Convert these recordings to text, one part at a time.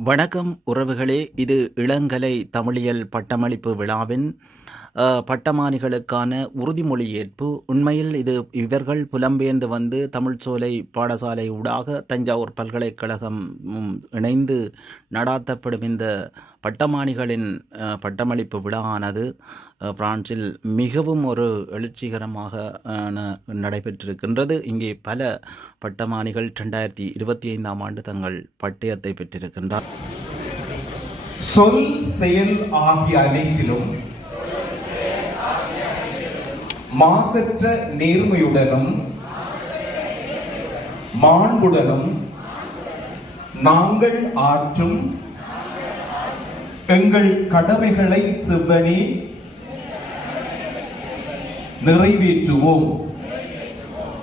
வணக்கம் உறவுகளே இது இளங்கலை தமிழியல் பட்டமளிப்பு விழாவின் பட்டமானிகளுக்கான உறுதிமொழி ஏற்பு உண்மையில் இது இவர்கள் புலம்பெயர்ந்து வந்து தமிழ்ச்சோலை பாடசாலை ஊடாக தஞ்சாவூர் பல்கலைக்கழகம் இணைந்து நடாத்தப்படும் இந்த பட்டமானிகளின் பட்டமளிப்பு விழாவானது பிரான்சில் மிகவும் ஒரு எழுச்சிகரமாக நடைபெற்றிருக்கின்றது. இங்கே பல பட்டமானிகள் ரெண்டாயிரத்தி இருபத்தி ஐந்தாம் ஆண்டு தங்கள் பட்டயத்தை பெற்றிருக்கின்றார். சொல் செயல் ஆகிய அனைத்திலும் மாசற்ற நேர்மையுடனும் மாண்புடனும் நாங்கள் ஆற்றும் எங்கள் கடமைகளை செவ்வனே நிறைவேற்றுவோம்.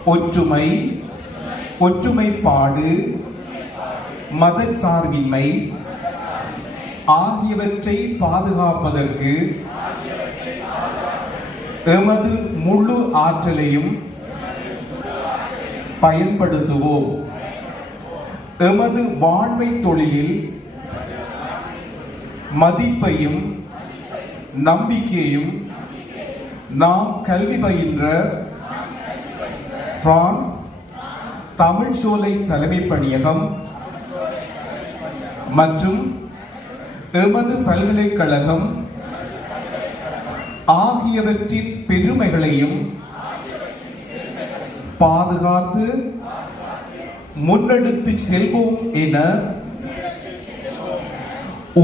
ஒற்றுமை ஒற்றுமைப்பாடு மத சார்பின்மை ஆகியவற்றை பாதுகாப்பதற்கு எமது முழு ஆற்றலையும் பயன்படுத்துவோம். எமது வாழ்வை தொழிலில் மதிப்பையும் நம்பிக்கையும் நாம் கல்வி பயின்ற பிரான்ஸ் தமிழ் சோலை தலைமை பணியகம் மற்றும் எமது பல்கலைக்கழகம் ஆகியவற்றின் பெருமைகளையும் பாதுகாத்து முன்னெடுத்து செல்வோம் என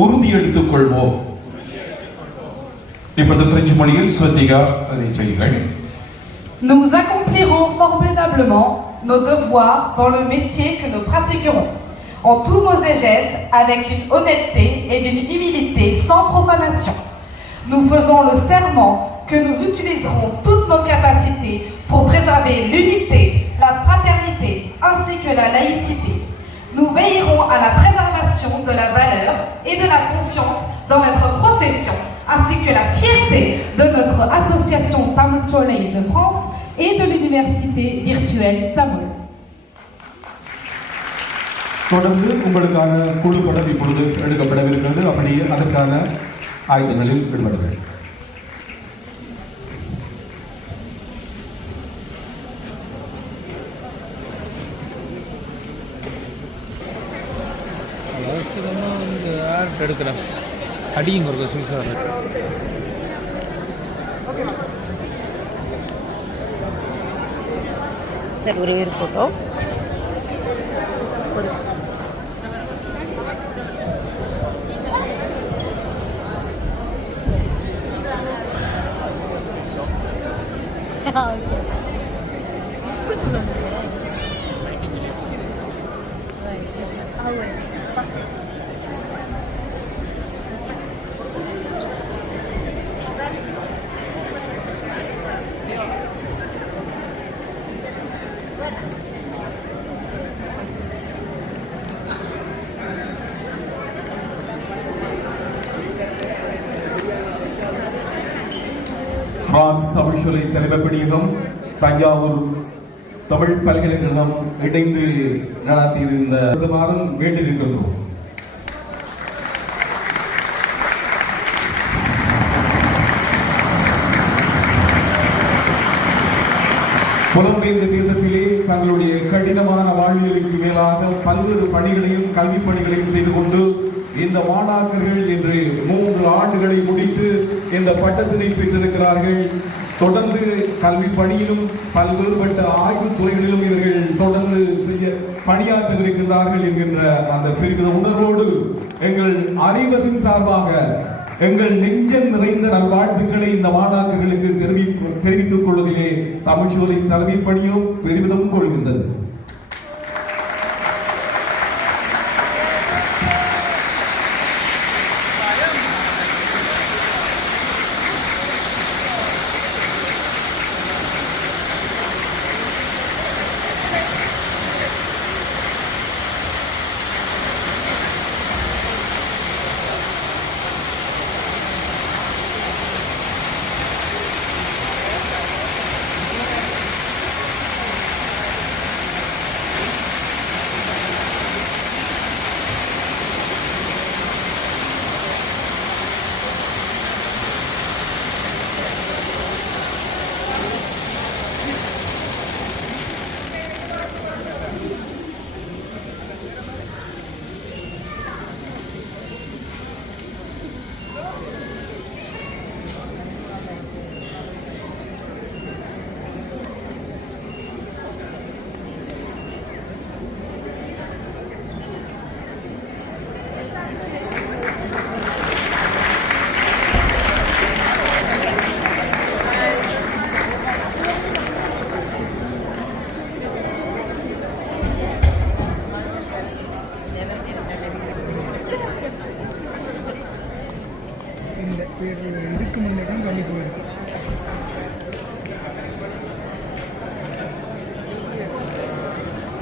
உறுதி எடுத்துக் கொள்வோம் இப்பொழுது பிரெஞ்சு மொழியில் ஸ்வஸ்திகா அதை செய்யுங்கள் Nous accomplirons formidablement nos devoirs dans le métier que nous pratiquerons, en tous mots et gestes, avec une honnêteté et d'une humilité sans profanation. Nous faisons le serment que nous utiliserons toutes nos capacités pour préserver l'unité, la fraternité ainsi que la laïcité. Nous veillerons à la préservation de la valeur et de la confiance dans notre profession, ainsi que la fierté de notre association Tamil Soleil de France et de l'université virtuelle Tamil. தொடர்ந்து உங்களுக்கான குழு படம் இப்பொழுது எடுக்கப்படவிருக்கிறது அப்படி அதற்கான ஆயுதங்களில் ஈடுபடுங்கள் அவசரமாக வந்து எடுக்கிறேன் அடியும் ஒரு சுவிசார் சார் ஒரே ஒரு ஃபோட்டோ தமிழ் சொலை தலைமை பணியகம் தஞ்சாவூர் தமிழ் பல்கலைக்கழகம் இணைந்து நடாத்தியிருந்த மாதம் வேண்டி வேண்டியிருக்கின்றோம் புலம்பெயர்ந்த தேசத்திலே தங்களுடைய கடினமான வாழ்வியலுக்கு மேலாக பல்வேறு பணிகளையும் கல்வி பணிகளையும் செய்து கொண்டு இந்த மாணாக்கர்கள் இன்று மூன்று ஆண்டுகளை முடித்து இந்த பட்டத்தினை பெற்றிருக்கிறார்கள். தொடர்ந்து கல்வி பணியிலும் பல்வேறுபட்ட ஆய்வு துறைகளிலும் இவர்கள் தொடர்ந்து செய்ய பணியாற்றவிருக்கிறார்கள் என்கின்ற அந்த பெருமித உணர்வோடு எங்கள் அனைவரின் சார்பாக எங்கள் நெஞ்சம் நிறைந்த நல்வாழ்த்துக்களை இந்த மாணாக்கர்களுக்கு தெரிவி தெரிவித்துக் கொள்வதிலே தமிழ்ச்சோலை தலைமை பணியும் பெருமிதம் கொள்கின்றது.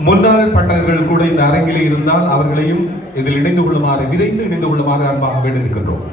முன்னாள் பட்டர்கள் கூட இந்த அரங்கில் இருந்தால் அவர்களையும் இதில் இணைந்து கொள்ளுமாறு விரைந்து இணைந்து கொள்ளுமாறு அன்பாக வேண்டியிருக்கின்றோம்.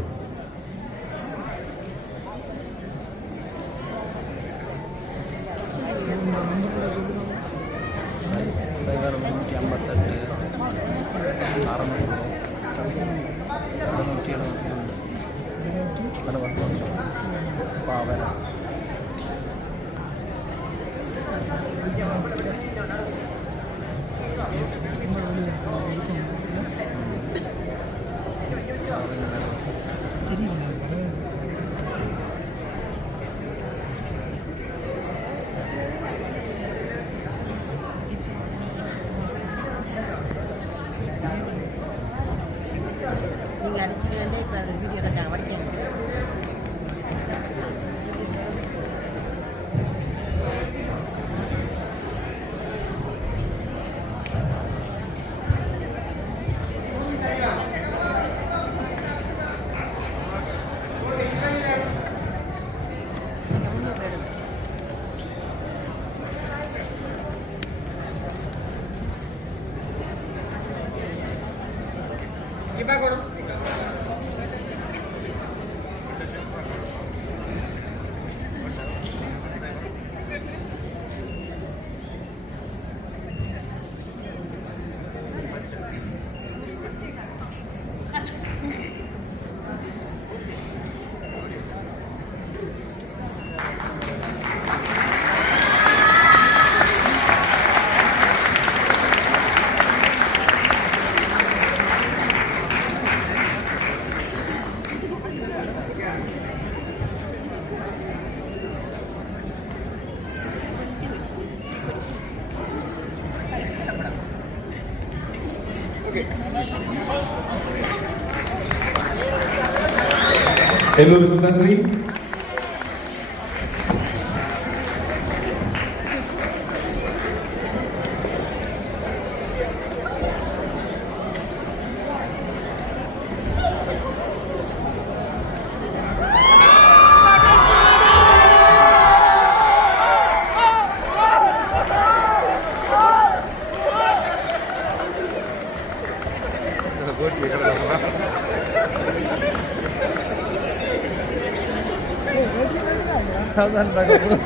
কৃপা করো నెల్లూరు తండ్రి Hemen bak bunu.